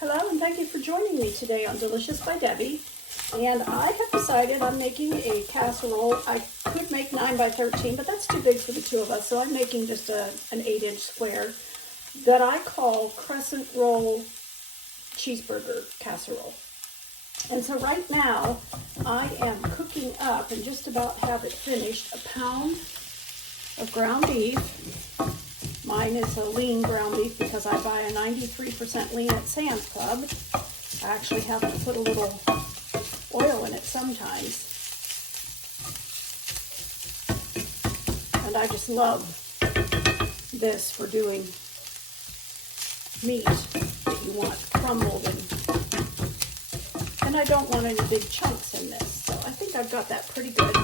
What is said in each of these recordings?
Hello, and thank you for joining me today on Delicious by Debbie. And I have decided I'm making a casserole. I could make 9 by 13, but that's too big for the two of us, so I'm making just an 8-inch square that I call Crescent Roll Cheeseburger Casserole. And so right now, I am cooking up and just about have it finished, a pound of ground beef. Mine is a lean ground beef because I buy a 93% lean at Sam's Club. I actually have to put a little oil in it sometimes. And I just love this for doing meat that you want crumbled, and I don't want any big chunks in this. So I think I've got that pretty good.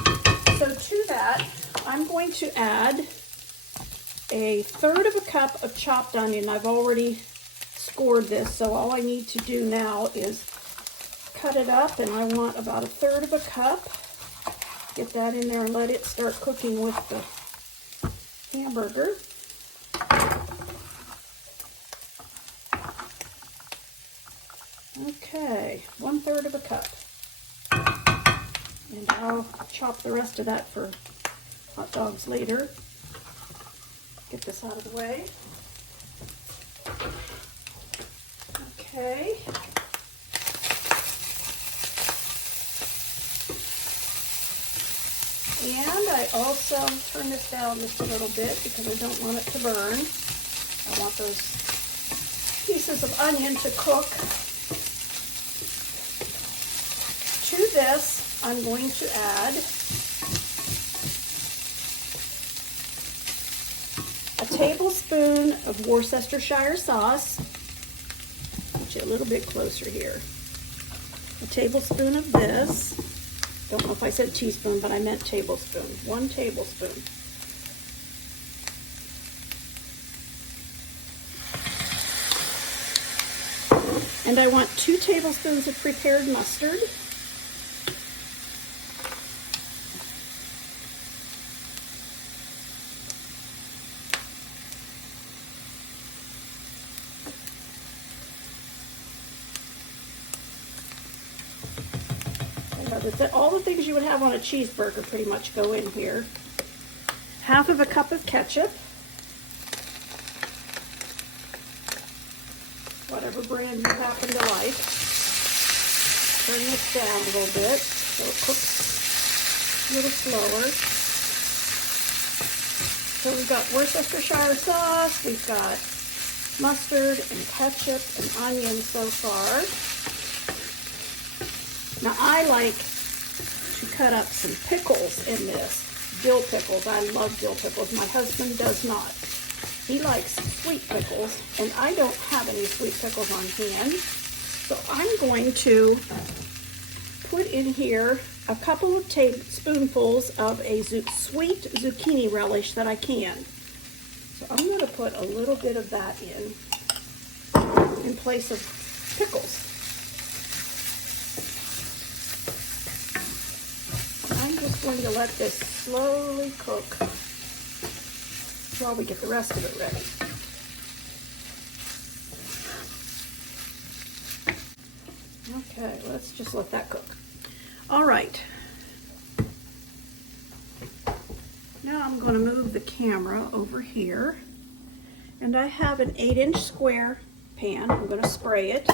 So to that, I'm going to add a third of a cup of chopped onion. I've already scored this, so all I need to do now is cut it up, and I want about a third of a cup. Get that in there and let it start cooking with the hamburger. Okay, 1/3 of a cup. And I'll chop the rest of that for hot dogs later. Get this out of the way. Okay. And I also turn this down just a little bit because I don't want it to burn. I want those pieces of onion to cook. To this, I'm going to add a tablespoon of Worcestershire sauce. Get you a little bit closer here. A tablespoon of this. Don't know if I said teaspoon, but I meant tablespoon. 1 tablespoon. And I want 2 tablespoons of prepared mustard. All the things you would have on a cheeseburger pretty much go in here. 1/2 of a cup of ketchup. Whatever brand you happen to like. Turn this down a little bit so it cooks a little slower. So we've got Worcestershire sauce, we've got mustard and ketchup and onion so far. Now I like to cut up some pickles in this. Dill pickles. I love dill pickles. My husband does not. He likes sweet pickles, and I don't have any sweet pickles on hand. So I'm going to put in here a couple of tablespoonfuls of a sweet zucchini relish that I can. So I'm going to put a little bit of that in place of pickles. I'm just going to let this slowly cook while we get the rest of it ready. Okay, let's just let that cook. All right. Now I'm going to move the camera over here, and I have an 8-inch square pan. I'm going to spray it.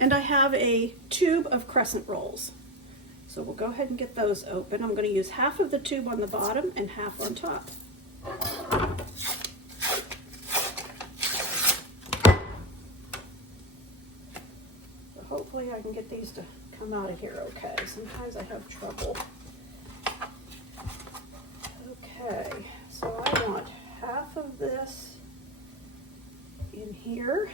And I have a tube of Crescent Rolls. So we'll go ahead and get those open. I'm going to use 1/2 of the tube on the bottom and 1/2 on top. So hopefully I can get these to come out of here okay. Sometimes I have trouble. Okay, so I want 1/2 of this in here.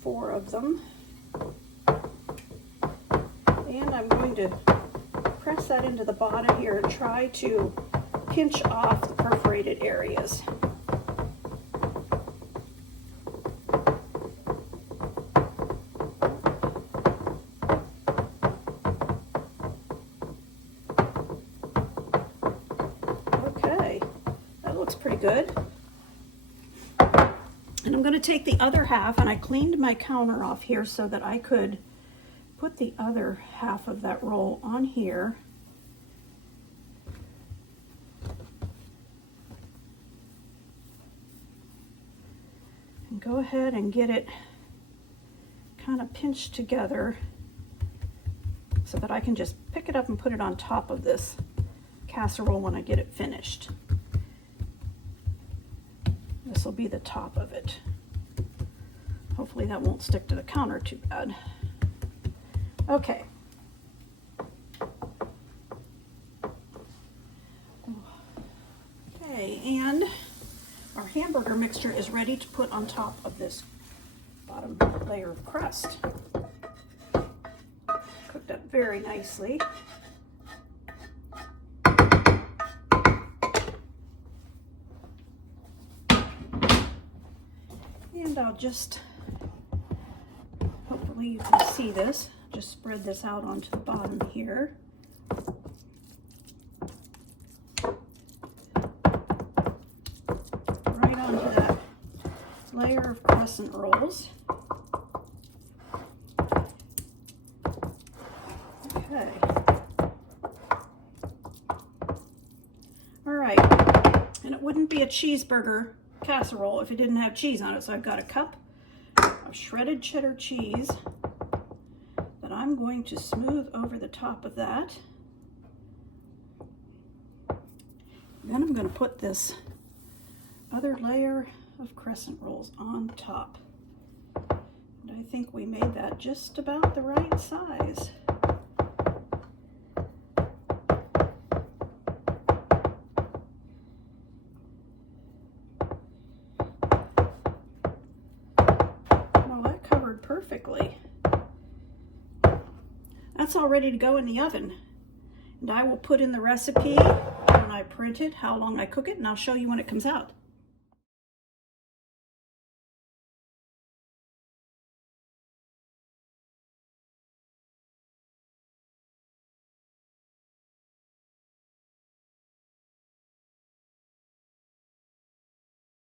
Four of them. And I'm going to press that into the bottom here and try to pinch off the perforated areas. looks pretty good. And I'm going to take the other half, and I cleaned my counter off here so that I could put the other half of that roll on here. And go ahead and get it kind of pinched together so that I can just pick it up and put it on top of this casserole when I get it finished. This will be the top of it. Hopefully that won't stick to the counter too bad. Okay. Okay, and our hamburger mixture is ready to put on top of this bottom layer of crust. Cooked up very nicely. And I'll just, hopefully you can see this, just spread this out onto the bottom here. Right onto that layer of Crescent Rolls. Okay. All right, and it wouldn't be a cheeseburger casserole if it didn't have cheese on it, so I've got a cup of shredded cheddar cheese that I'm going to smooth over the top of that. Then I'm going to put this other layer of Crescent Rolls on top. And I think we made that just about the right size. Perfectly. That's all ready to go in the oven, and I will put in the recipe when I print it, how long I cook it, and I'll show you when it comes out.